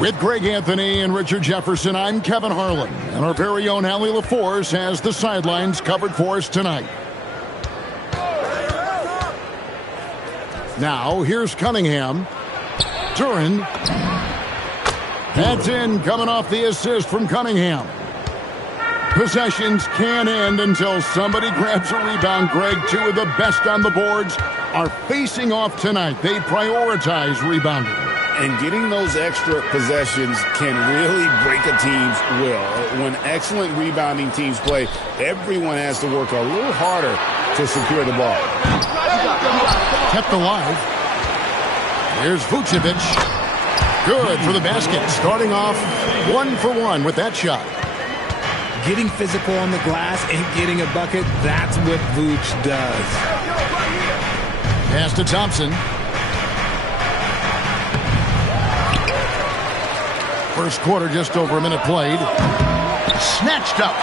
With Greg Anthony and Richard Jefferson, I'm Kevin Harlan. And our very own Allie LaForce has the sidelines covered for us tonight. Now, here's Cunningham. Duran. That's in, coming off the assist from Cunningham. Possessions can end until somebody grabs a rebound. Greg, two of the best on the boards are facing off tonight. They prioritize rebounding. And getting those extra possessions can really break a team's will. When excellent rebounding teams play, everyone has to work a little harder to secure the ball. Kept alive. Here's Vucevic. Good for the basket. Starting off 1 for 1 with that shot. Getting physical on the glass and getting a bucket, that's what Vooch does. Pass to Thompson. First quarter, just over a minute played. Snatched up.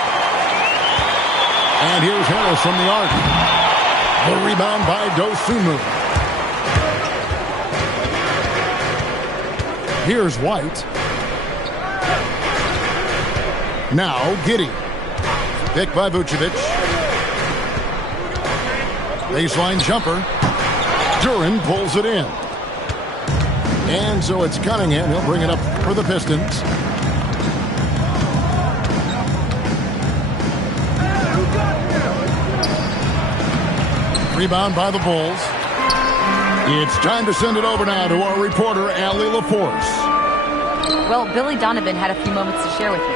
And here's Harris from the arc. The rebound by Dosunmu. Here's White. Now Giddey. Picked by Vucevic. Baseline jumper. Duran pulls it in. And so it's Cunningham. He'll bring it up for the Pistons. Rebound by the Bulls. It's time to send it over now to our reporter, Allie LaForce. Well, Billy Donovan had a few moments to share with me.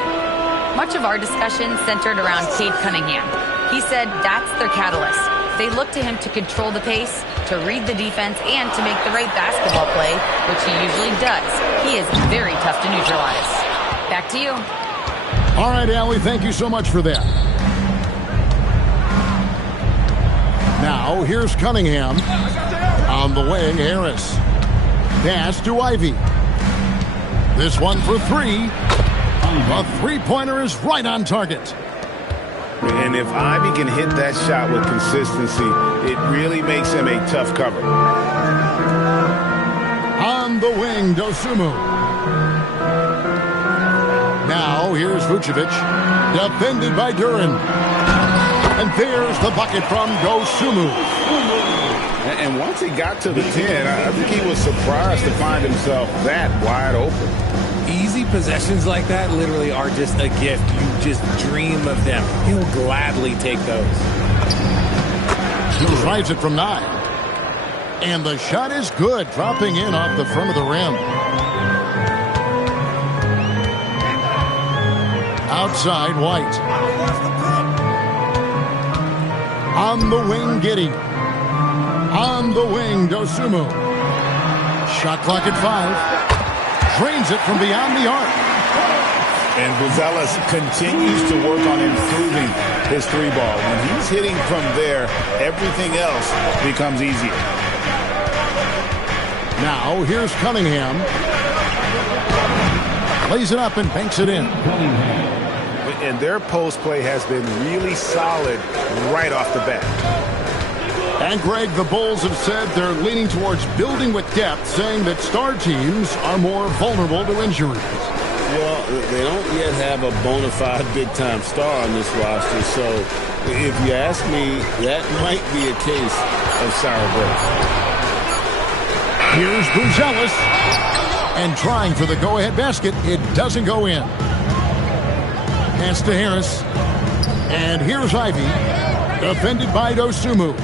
Much of our discussion centered around Cade Cunningham. He said that's their catalyst. They look to him to control the pace, to read the defense, and to make the right basketball play, which he usually does. He is very tough to neutralize. Back to you. All right, Allie, thank you so much for that. Now, here's Cunningham. On the way, Harris. Pass to Ivy. This one for three. A three-pointer is right on target. And if Ivy can hit that shot with consistency, it really makes him a tough cover. On the wing, Dosunmu. Now, here's Vucevic. Defended by Duran. And there's the bucket from Dosunmu. And once he got to the 10, I think he was surprised to find himself that wide open. Easy possessions like that literally are just a gift. You just dream of them. He'll gladly take those. He drives it from 9. And the shot is good, dropping in off the front of the rim. Outside, White. On the wing, Giddey. On the wing, Dosunmu. Shot clock at 5. Drains it from beyond the arc. And Buzelis continues to work on improving his three ball. When he's hitting from there, everything else becomes easier. Now, here's Cunningham. Lays it up and banks it in. And their post play has been really solid right off the bat. And Greg, the Bulls have said they're leaning towards building with depth, saying that star teams are more vulnerable to injuries. Well, they don't yet have a bona fide big-time star on this roster, so if you ask me, that might be a case of sour grapes. Here's Buzelis. And trying for the go-ahead basket, it doesn't go in. Pass to Harris. And here's Ivy. Defended by Dosunmu.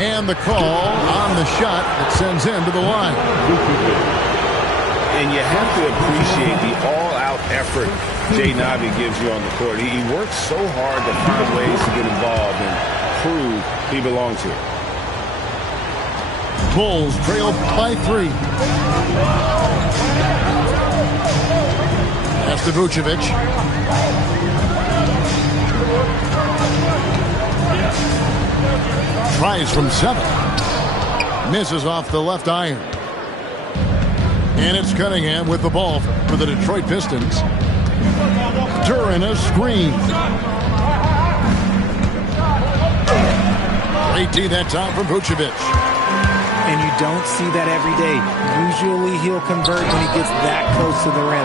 And the call on the shot that sends him to the line. And you have to appreciate the all-out effort Jaden Ivey gives you on the court. He works so hard to find ways to get involved and prove he belongs here. Bulls trail by 3. Pass to Vucevic. Tries from 7. Misses off the left iron. And it's Cunningham with the ball for the Detroit Pistons. Duran a screen. Great D that time from Vucevic. And and you don't see that every day. Usually he'll convert when he gets that close to the rim.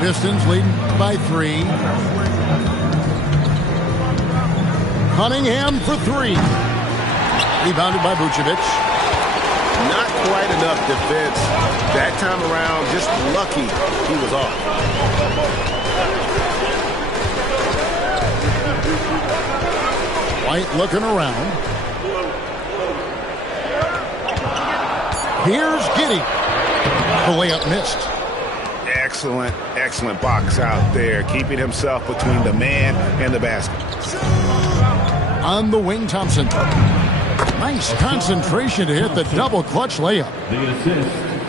Pistons leading by 3. Cunningham for 3. Rebounded by Vucevic. Not quite enough defense. That time around, just lucky he was off. White looking around. Here's Giddey. The layup missed. Excellent box out there, keeping himself between the man and the basket. On the wing, Thompson. Nice concentration to hit the double clutch layup.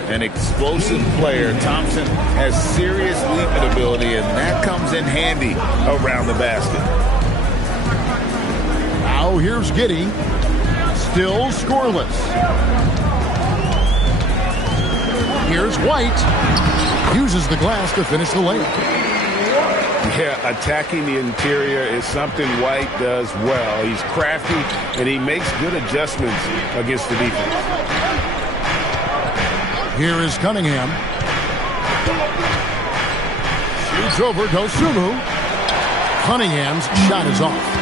An explosive player. Thompson has serious leaping ability, and that comes in handy around the basket. Now here's Giddey. Still scoreless. Here's White. Uses the glass to finish the layup. Yeah, attacking the interior is something White does well. He's crafty, and he makes good adjustments against the defense. Here is Cunningham. Shoots over Dosunmu. Cunningham's shot is off.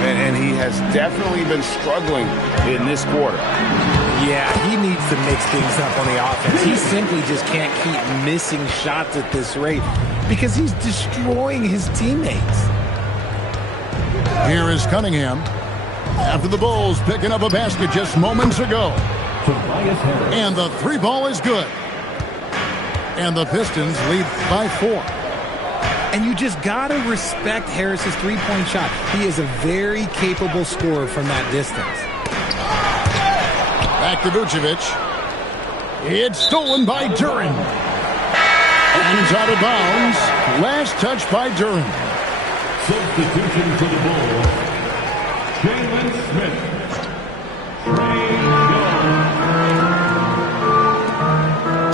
And he has definitely been struggling in this quarter. Yeah, he needs to mix things up on the offense. He simply just can't keep missing shots at this rate because he's destroying his teammates. Here is Cunningham. After the Bulls picking up a basket just moments ago. And the 3 ball is good. And the Pistons lead by 4. And you just got to respect Harris's three-point shot. He is a very capable scorer from that distance. Back to Vucevic. It's stolen by Duren. And he's out of bounds. Last touch by Duren. Substitution for the Bulls. Jalen Smith.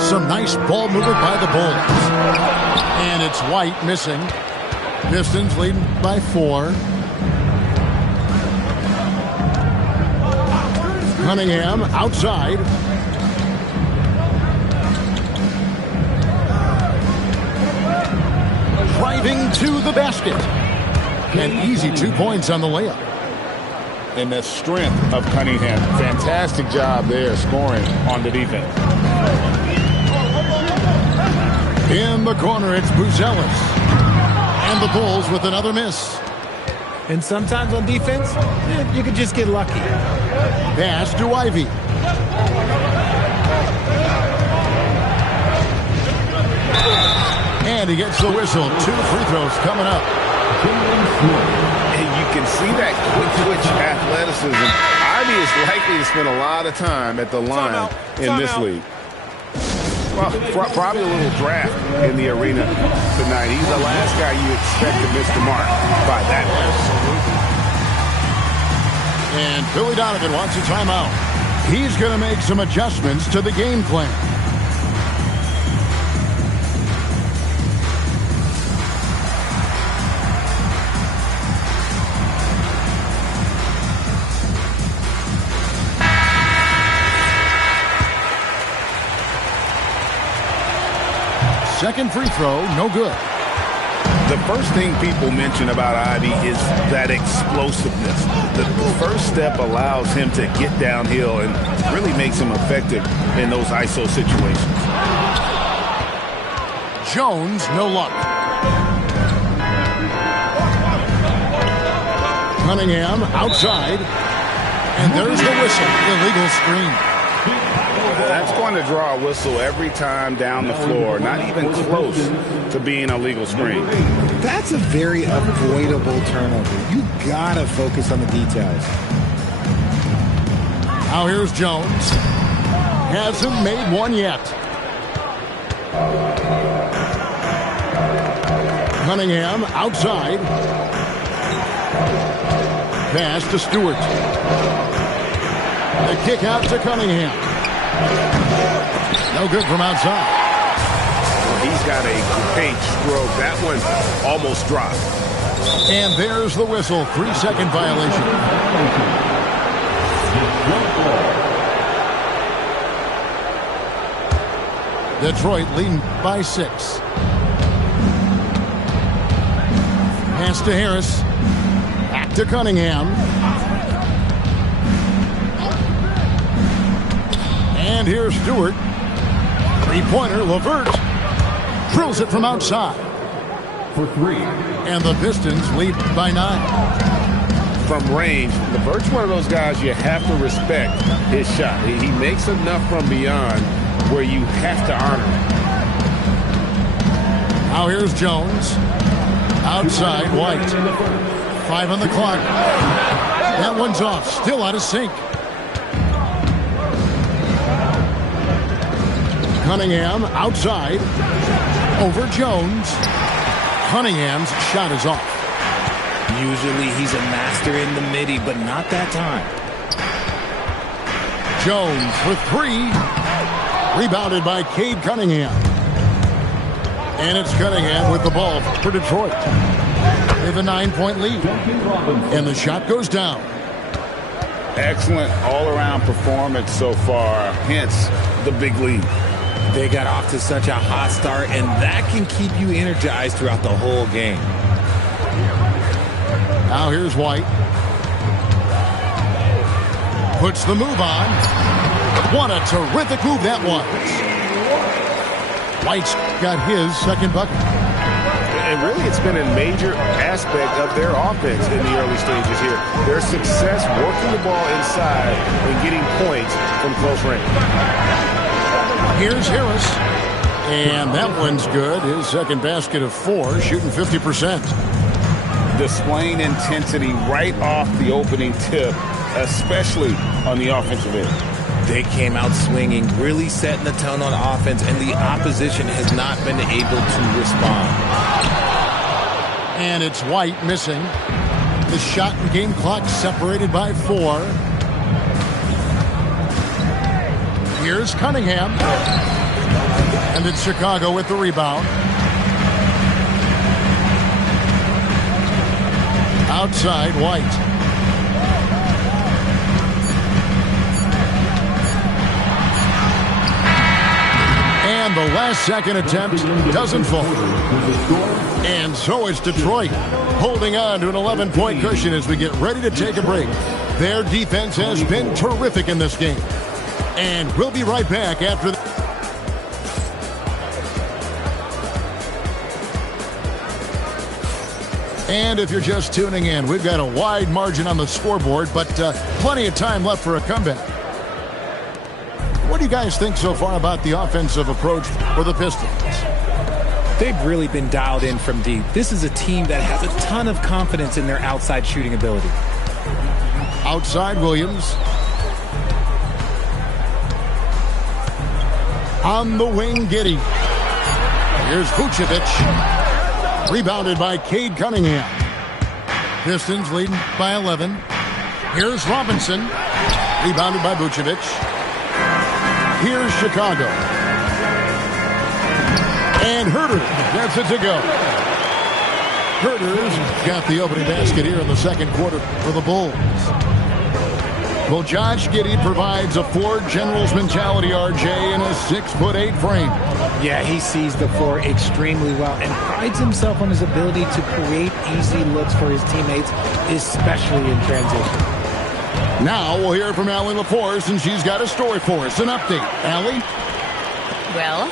Some nice ball movement by the Bulls. And it's White missing. Pistons leading by 4. Cunningham outside. Driving to the basket. An easy 2 points on the layup. And the strength of Cunningham. Fantastic job there scoring on the defense. In the corner, it's Buzelis. And the Bulls with another miss. And sometimes on defense, you could just get lucky. Pass to Ivy. And he gets the whistle. 2 free throws coming up. And you can see that quick twitch athleticism. Ivy is likely to spend a lot of time at the line in this league. Well, probably a little draft in the arena tonight. He's the last guy you expect to miss the mark by that much. And Billy Donovan wants a timeout. He's going to make some adjustments to the game plan. Second free throw, no good. The first thing people mention about Ivy is that explosiveness. The first step allows him to get downhill and really makes him effective in those ISO situations. Jones, no luck. Cunningham outside. And there's the whistle. Illegal screen. That's going to draw a whistle every time down the floor. Not even close to being a legal screen. That's a very avoidable turnover. You gotta focus on the details. Now here's Jones. Hasn't made one yet. Cunningham outside. Pass to Stewart. The kick out to Cunningham. No good from outside. Well, he's got a great stroke. That one almost dropped. And there's the whistle. 3-second violation. Detroit leading by 6. Pass to Harris. Back to Cunningham. And here's Stewart. Three-pointer, LeVert. Drills it from outside. For 3. And the Pistons lead by 9. From range, LeVert's one of those guys you have to respect his shot. He makes enough from beyond where you have to honor him. Now here's Jones. Outside, White. 5 on the clock. That one's off. Still out of sync. Cunningham outside. Over Jones. Cunningham's shot is off. Usually he's a master in the midi, but not that time. Jones for 3. Rebounded by Cade Cunningham. And it's Cunningham with the ball for Detroit. They have a 9-point lead. And the shot goes down. Excellent all-around performance so far, hence the big lead. They got off to such a hot start, and that can keep you energized throughout the whole game. Now here's White. Puts the move on. What a terrific move that was. White's got his second bucket. And really, it's been a major aspect of their offense in the early stages here. Their success working the ball inside and getting points from close range. Here's Harris. And that one's good. His second basket of 4, shooting 50%. Displaying intensity right off the opening tip, especially on the offensive end. They came out swinging, really setting the tone on offense, and the opposition has not been able to respond. And it's White missing. The shot and game clock separated by 4. Here's Cunningham. And it's Chicago with the rebound. Outside, White. And the last second attempt doesn't fall. And so it's Detroit holding on to an 11-point cushion as we get ready to take a break. Their defense has been terrific in this game. And we'll be right back after the... And if you're just tuning in, we've got a wide margin on the scoreboard, but plenty of time left for a comeback. What do you guys think so far about the offensive approach for the Pistons? They've really been dialed in from deep. This is a team that has a ton of confidence in their outside shooting ability. Outside, Williams. On the wing, Giddey. Here's Vucevic. Rebounded by Cade Cunningham. Pistons leading by 11. Here's Robinson. Rebounded by Vucevic. Here's Chicago. And Herter gets it to go. Herter's got the opening basket here in the second quarter for the Bulls. Well, Josh Giddey provides a Ford General's mentality, RJ, in a 6'8" frame. Yeah, he sees the floor extremely well and prides himself on his ability to create easy looks for his teammates, especially in transition. Now we'll hear from Allie LaForce, and she's got a story for us. An update. Allie? Well,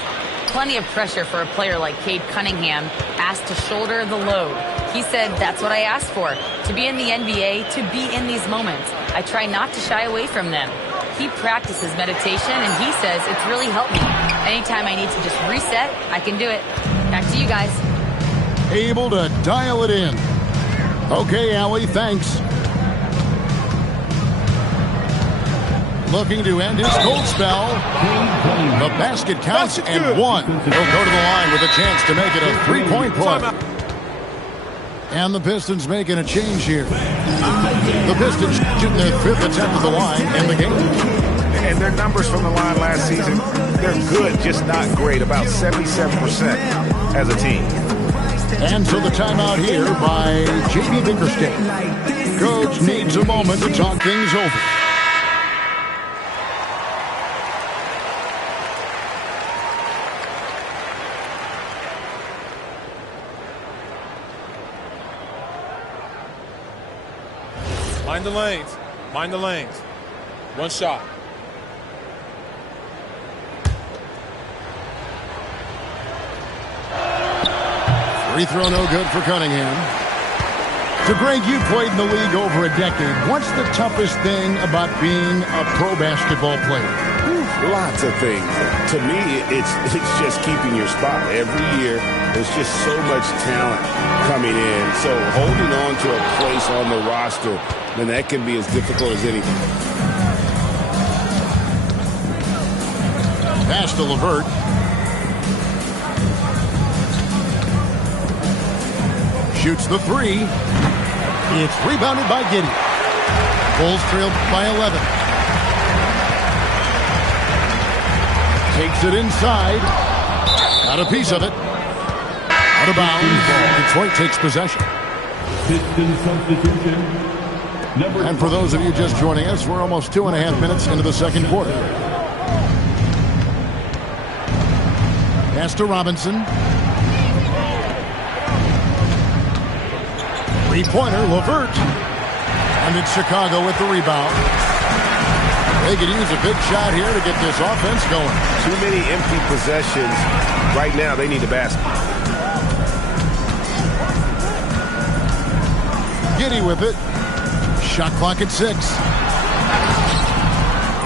plenty of pressure for a player like Cade Cunningham, asked to shoulder the load. He said, that's what I asked for, to be in the NBA, to be in these moments. I try not to shy away from them. He practices meditation, and he says it's really helped me. Anytime I need to just reset, I can do it. Back to you guys. Able to dial it in. Okay, Allie, thanks. Looking to end his cold spell. The basket counts and 1. He'll go to the line with a chance to make it a 3-point play. And the Pistons making a change here. The Pistons shooting their 5th attempt at the line in the game. And their numbers from the line last season, they're good, just not great, about 77% as a team. And so the timeout here by J.B. Bickerstaff. Coach needs a moment to talk things over. Mind the lanes. Mind the lanes. One shot. Free throw no good for Cunningham. So, Greg, you played in the league over a decade. What's the toughest thing about being a pro basketball player? Lots of things. To me, it's just keeping your spot. Every year, there's just so much talent coming in. So holding on to a place on the roster, then that can be as difficult as anything. Pass to LeVert. Shoots the three. It's rebounded by Giddey. Bulls trail by 11. Takes it inside. Got a piece of it. Out of bounds. Detroit takes possession. Piston substitution. And for those of you just joining us, we're almost 2.5 minutes into the second quarter. Pass to Robinson. Three-pointer, LeVert. And it's Chicago with the rebound. They could use a big shot here to get this offense going. Too many empty possessions. Right now, they need a basket. Giddey with it. Shot clock at 6.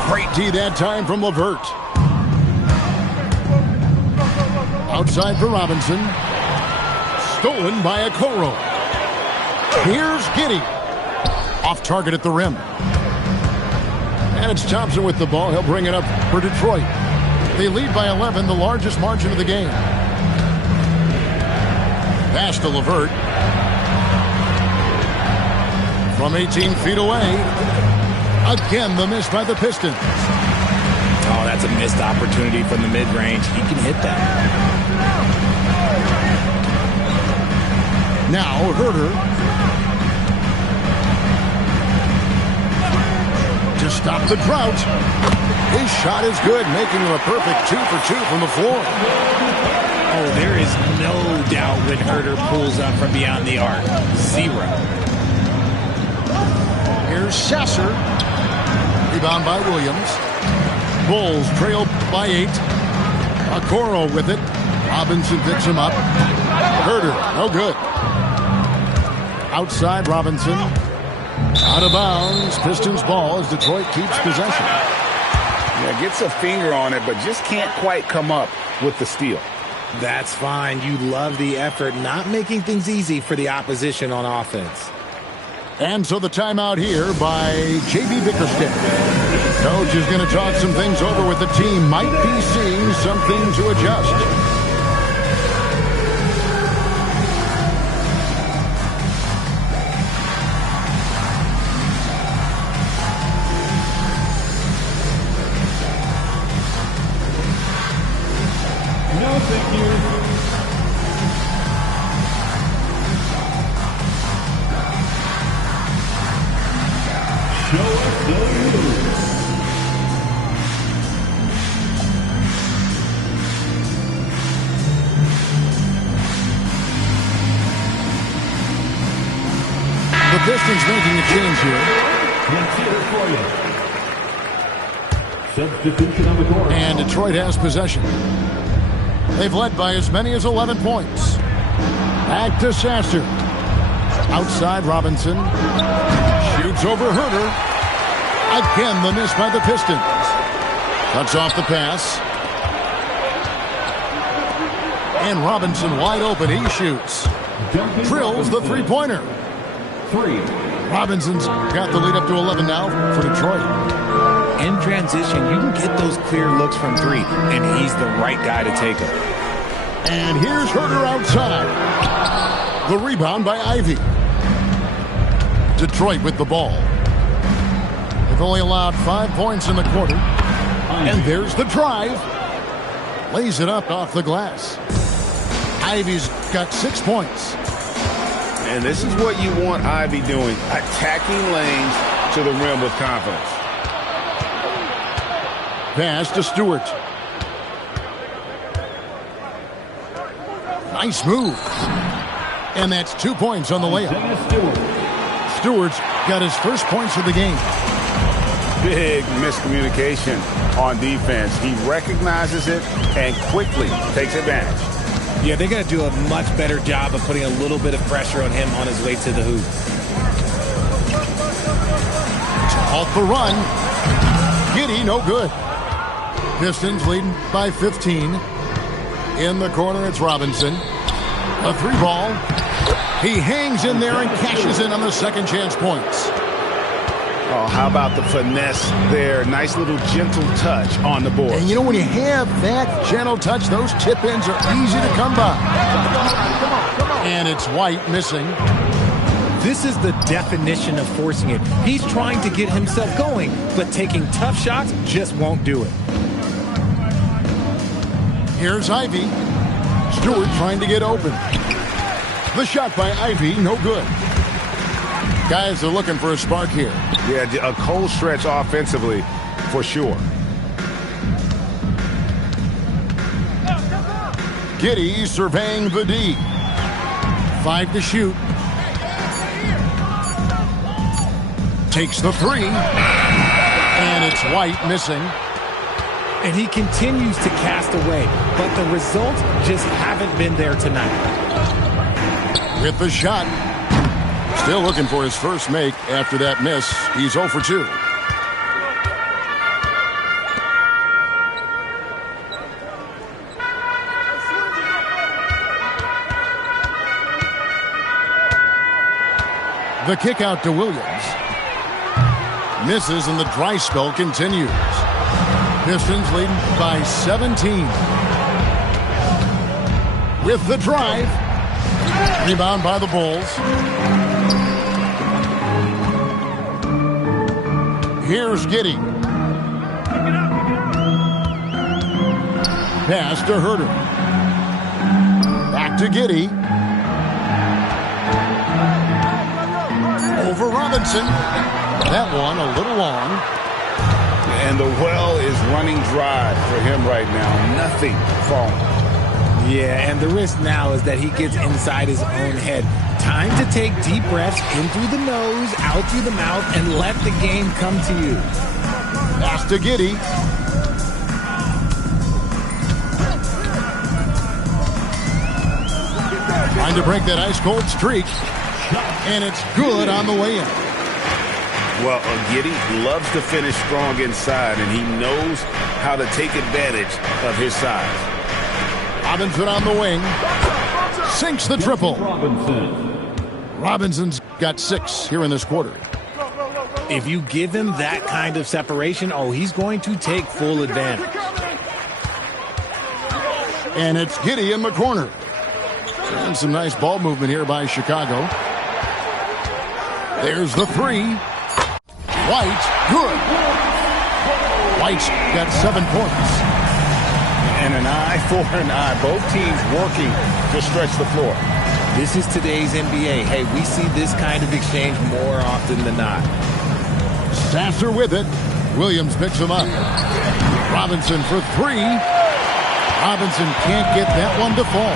Great D that time from LeVert. Outside for Robinson. Stolen by Okoro. Here's Giddey. Off target at the rim. And it's Thompson with the ball. He'll bring it up for Detroit. They lead by 11, the largest margin of the game. Pass to LeVert. From 18 feet away. Again, the miss by the Pistons. Oh, that's a missed opportunity from the mid-range. He can hit that. Now, Herter. To stop the drought. His shot is good, making him a perfect 2 for 2 from the floor. Oh, there is no doubt when Herter pulls up from beyond the arc. 0. Here's Sasser. Rebound by Williams. Bulls trail by 8. Okoro with it. Robinson picks him up. Herter, no good. Outside Robinson. Out of bounds. Pistons ball as Detroit keeps possession. Yeah, gets a finger on it, but just can't quite come up with the steal. That's fine. You love the effort, not making things easy for the opposition on offense. And so the timeout here by J.B. Bickerstaff. Coach is going to talk some things over with the team. Might be seeing something to adjust. No, thank you. Show us the moves. The Pistons making a change here. Let's hear it for you. Substitution on the court. And Detroit has possession. They've led by as many as 11 points. Back to Sasser. Outside Robinson. Shoots over Herter. Again, the miss by the Pistons. Cuts off the pass. And Robinson wide open. He shoots. Drills the three-pointer. 3. Robinson's got the lead up to 11 now for Detroit. In transition, you can get those clear looks from 3, and he's the right guy to take them. And here's Herter outside. The rebound by Ivy. Detroit with the ball. They've only allowed 5 points in the quarter. And there's the drive. Lays it up off the glass. Ivy's got 6 points. And this is what you want Ivy doing. Attacking lanes to the rim with confidence. Pass to Stewart. Nice move. And that's 2 points on the layup. Dennis Stewart. Stewart's got his first points of the game. Big miscommunication on defense. He recognizes it and quickly takes advantage. Yeah, they're going to do a much better job of putting a little bit of pressure on him on his way to the hoop. Off the run. Giddey, no good. Pistons leading by 15. In the corner, it's Robinson. A 3-ball. He hangs in there and cashes in on the second chance points. Oh, how about the finesse there? Nice little gentle touch on the board. And you know, when you have that gentle touch, those tip-ins are easy to come by. And it's White missing. This is the definition of forcing it. He's trying to get himself going, but taking tough shots just won't do it. Here's Ivy. Stewart trying to get open. The shot by Ivy, no good. Guys are looking for a spark here. Yeah, a cold stretch offensively for sure. Giddey surveying the D. 5 to shoot. Takes the 3. And it's White missing. And he continues to cast away, but the results just haven't been there tonight. With the shot. Still looking for his first make after that miss. He's 0 for 2. The kick out to Williams. Misses and the dry spell continues. Pistons leading by 17. With the drive. Rebound by the Bulls. Here's Giddey. Pass to Herter. Back to Giddey. Over Robinson. That one a little long. And the well is running dry for him right now. Nothing falling. Yeah, and the risk now is that he gets inside his own head. Time to take deep breaths in through the nose, out through the mouth, and let the game come to you. Pass to Giddey. Trying to break that ice-cold streak. And it's good on the way in. Well, Giddey loves to finish strong inside, and he knows how to take advantage of his size. Robinson on the wing. Sinks the triple. Robinson's got 6 here in this quarter. If you give him that kind of separation, oh, he's going to take full advantage. And it's Giddey in the corner. And some nice ball movement here by Chicago. There's the 3. White, good. White's got 7 points. And an eye for an eye. Both teams working to stretch the floor. This is today's NBA. Hey, we see this kind of exchange more often than not. Sasser with it. Williams picks him up. Robinson for 3. Robinson can't get that one to fall.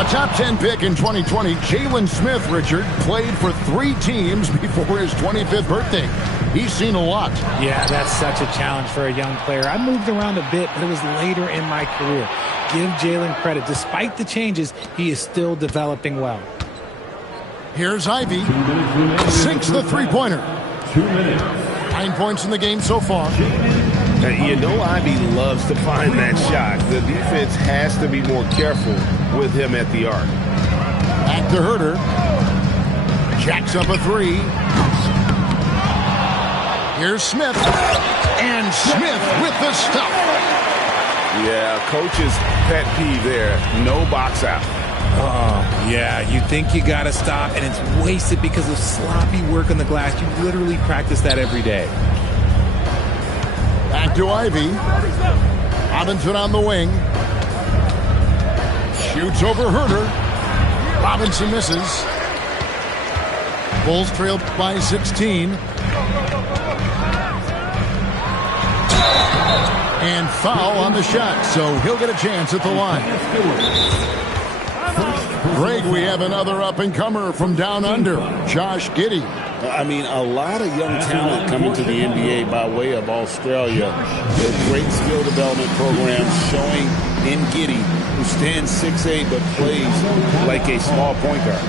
A top 10 pick in 2020, Jalen Smith, Richard, played for 3 teams before his 25th birthday. He's seen a lot. Yeah, that's such a challenge for a young player. I moved around a bit, but it was later in my career. Give Jalen credit. Despite the changes, he is still developing well. Here's Ivy. Sinks the three-pointer. 2 minutes. 9 points in the game so far. You know Ivy loves to find that shot. The defense has to be more careful with him at the arc. Back to Herter. Jacks up a 3. Here's Smith. And Smith with the stuff. Yeah, coach's pet peeve there. No box out. Oh, yeah, you think you got to stop, and it's wasted because of sloppy work on the glass. You literally practice that every day. Back to Ivy. Robinson on the wing. Shoots over Herter. Robinson misses. Bulls trail by 16. And foul on the shot, so he'll get a chance at the line. Greg, we have another up-and-comer from down under, Josh Giddey. I mean, a lot of young talent coming to the NBA by way of Australia. A great skill development program showing in Giddey, who stands 6'8", but plays like a small point guard.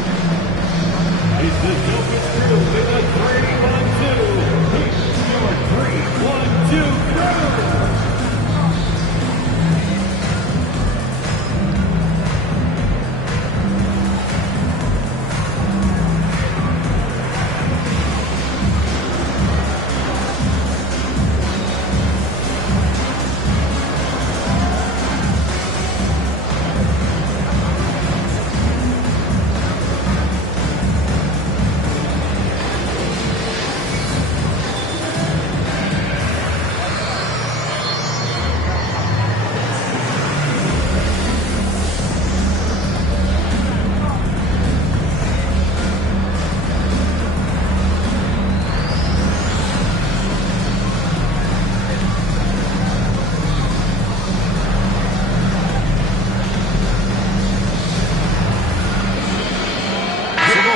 It's the Jokic crew with a 3-1-2. It's your 3-1-2 crew.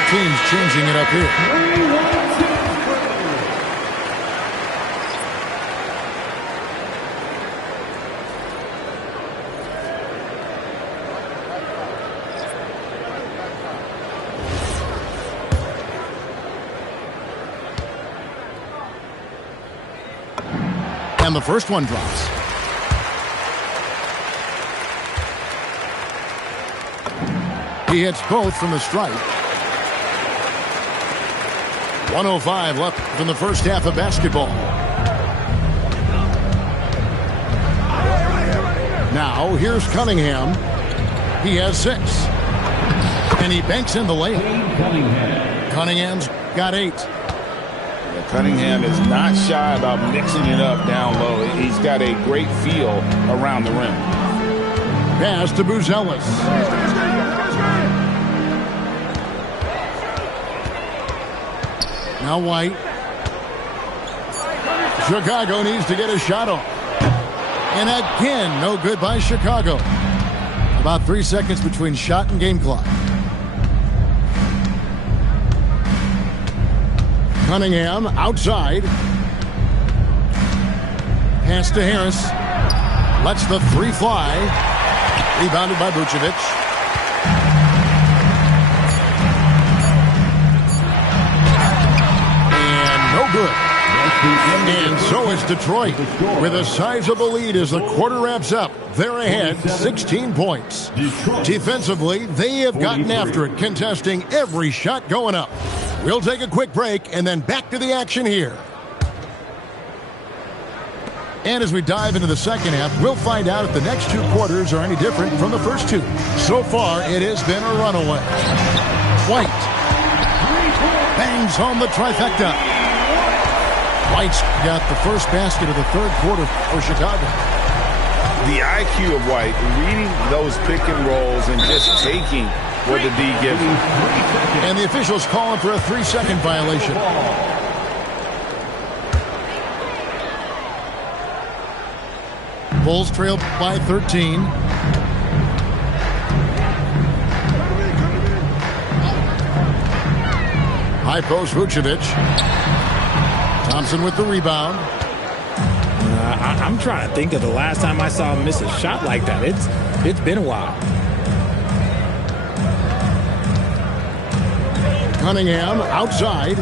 Teams changing it up here. And the first one drops. He hits both from the stripe. 1:05 left in the first half of basketball. Now here's Cunningham. He has 6. And he banks in the layup. Cunningham's got 8. Cunningham is not shy about mixing it up down low. He's got a great feel around the rim. Pass to Buzelis. Now White. Chicago needs to get a shot off. And again, no good by Chicago. About 3 seconds between shot and game clock. Cunningham outside. Pass to Harris. Lets the 3 fly. Rebounded by Vucevic. Good. And so is Detroit with a sizable lead as the quarter wraps up. They're ahead 16 points. Defensively, they have gotten after it, contesting every shot going up. We'll take a quick break and then back to the action here. And as we dive into the second half, we'll find out if the next 2 quarters are any different from the first 2. So far, it has been a runaway. White bangs home the trifecta. White's got the first basket of the third quarter for Chicago. The IQ of White, reading those pick and rolls and just taking what the D gives him. And the officials calling for a 3-second violation. Bulls trail by 13. High post Vucevic. Thompson with the rebound. I'm trying to think of the last time I saw him miss a shot like that. It's been a while. Cunningham outside.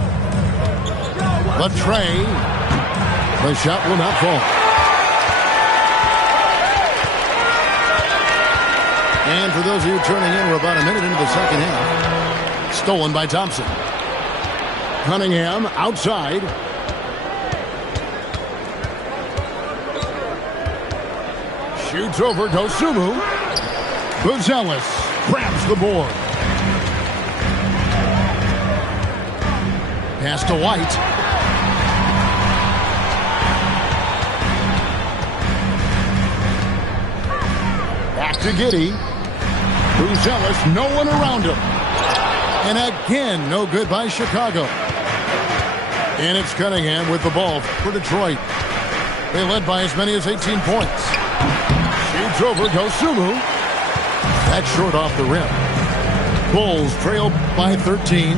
The tray. The shot will not fall. And for those of you turning in, we're about a minute into the second half. Stolen by Thompson. Cunningham outside. Shoots over Dosunmu. Buzelis grabs the board. Pass to White. Back to Giddey. Buzelis, no one around him. And again, no good by Chicago. And it's Cunningham with the ball for Detroit. They led by as many as 18 points. Shoots over Dosunmu. That's short off the rim. Bulls trail by 13.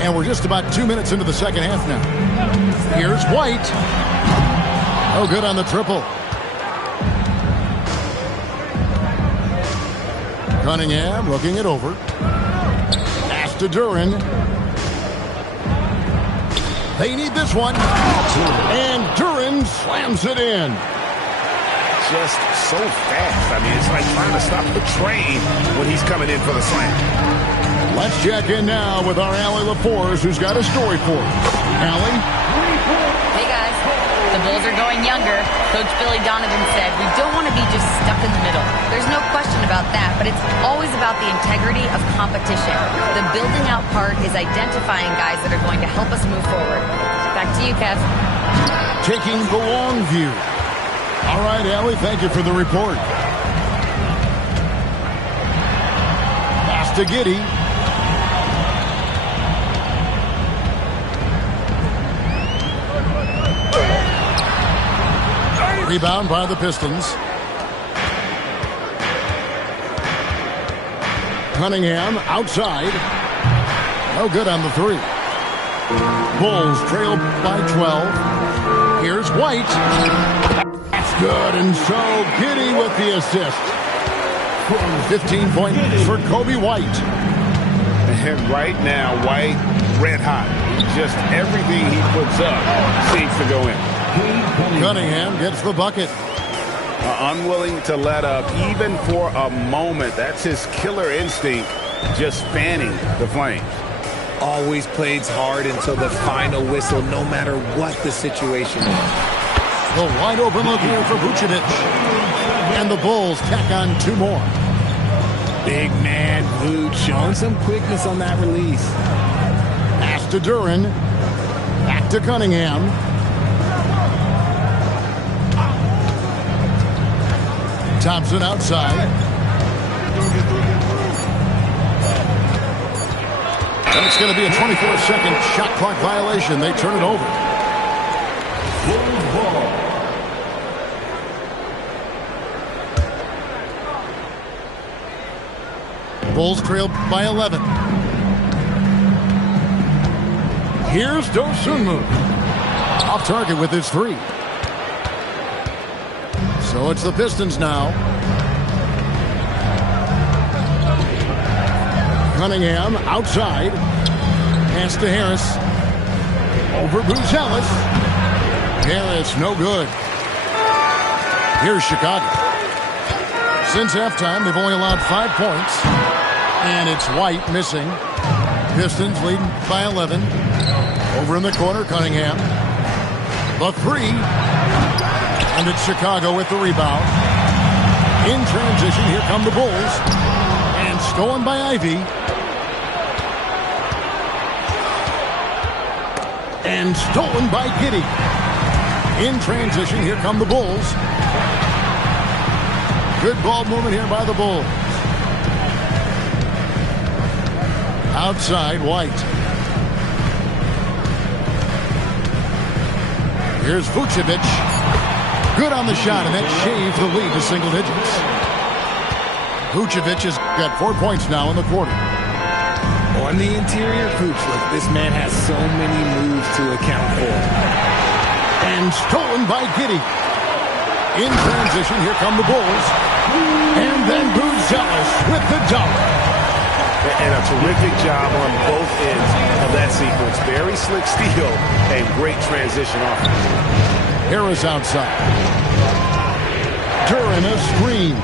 And we're just about 2 minutes into the second half now. Here's White. Oh, good on the triple. Cunningham looking it over. Pass to Duran. They need this one. And Duran slams it in. Just so fast. I mean, it's like trying to stop the train when he's coming in for the slam. Let's check in now with our Allie LaForce, who's got a story for us. Allie? Hey, guys. The Bulls are going younger. Coach Billy Donovan said, we don't want to be just stuck in the middle. There's no question about that, but it's always about the integrity of competition. The building out part is identifying guys that are going to help us move forward. Back to you, Kev. Taking the long view. All right, Allie, thank you for the report. Pass to Giddey. Rebound by the Pistons. Cunningham outside. No good on the three. Bulls trail by 12. Here's White. That's good, and so Giddey with the assist. 15 points for Kobe White. And right now, White, red hot. Just everything he puts up seems to go in. Cunningham gets the bucket. Unwilling to let up, even for a moment. That's his killer instinct, just fanning the flames. Always plays hard until the final whistle, no matter what the situation is. The wide open look here for Vucevic. And the Bulls tack on two more. Big man Vooch showing some quickness on that release. Pass to Duran. Back to Cunningham. Thompson outside. And it's going to be a 24-second shot clock violation. They turn it over. Bulls trail by 11. Here's Dosunmu. Off target with his three. So it's the Pistons now. Cunningham outside. Pass to Harris. Over Buzelis. Harris no good. Here's Chicago. Since halftime, they've only allowed 5 points. And it's White missing. Pistons leading by 11. Over in the corner, Cunningham. The three. And it's Chicago with the rebound. In transition, here come the Bulls. And stolen by Ivy. And stolen by Giddey. In transition, here come the Bulls. Good ball movement here by the Bulls. Outside, White. Here's Vucevic. Good on the shot, and that shaves the lead to single digits. Vucevic has got 4 points now in the quarter. On the interior, Vooch, look, this man has so many moves to account for. And stolen by Giddey. In transition, here come the Bulls. And then Buzelis with the dunk. And a terrific job on both ends of that sequence. Very slick steal and great transition offense. Harris outside. Duran a screen.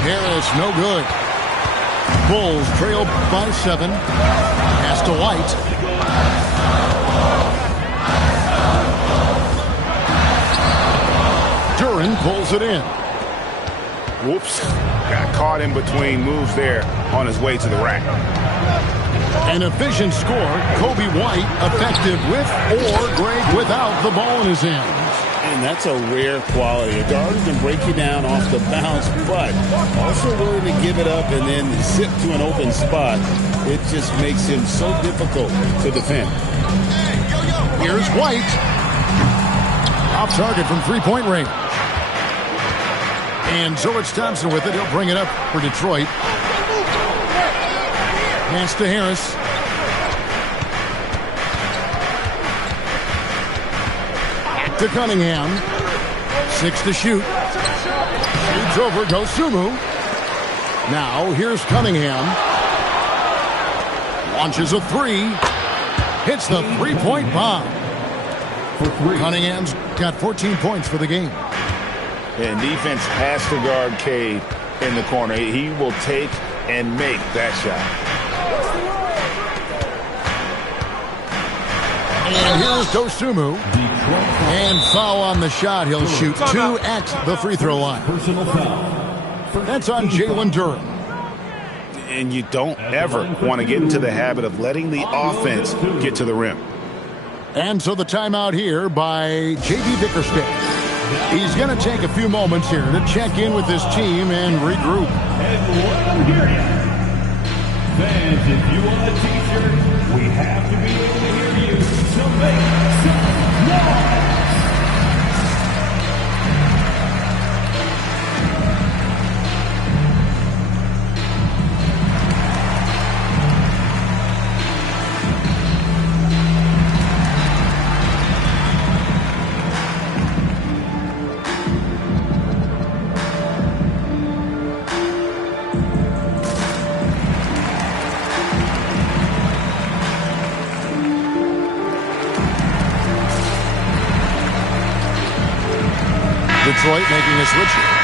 Harris no good. Bulls trail by 7. Pass to White. Duran pulls it in. Whoops. Got caught in between moves there on his way to the rack. An efficient score. Kobe White effective with or great without the ball in his hands. And that's a rare quality. A guard who can break you down off the bounce, but also willing to give it up and then zip to an open spot. It just makes him so difficult to defend. Here's White. Off target from three-point range. And so it's Thompson with it. He'll bring it up for Detroit. Pass to Harris. To Cunningham. 6 to shoot. Shoots over, goes Sumu. Now here's Cunningham. Launches a 3. Hits the three-point bomb. Cunningham's got 14 points for the game. And defense has to guard Cade in the corner. He will take and make that shot. And here's Dosumu. And foul on the shot. He'll shoot 2 at the free throw line. Personal foul. That's on Jalen Durham. And you don't ever want to get into the habit of letting the offense get to the rim. And so the timeout here by J.B. Bickerstaff. He's going to take a few moments here to check in with his team and regroup. And let them hear you. Fans, if you want a t-shirt, we have to be able to hear you. So make some noise. Detroit making a switch here.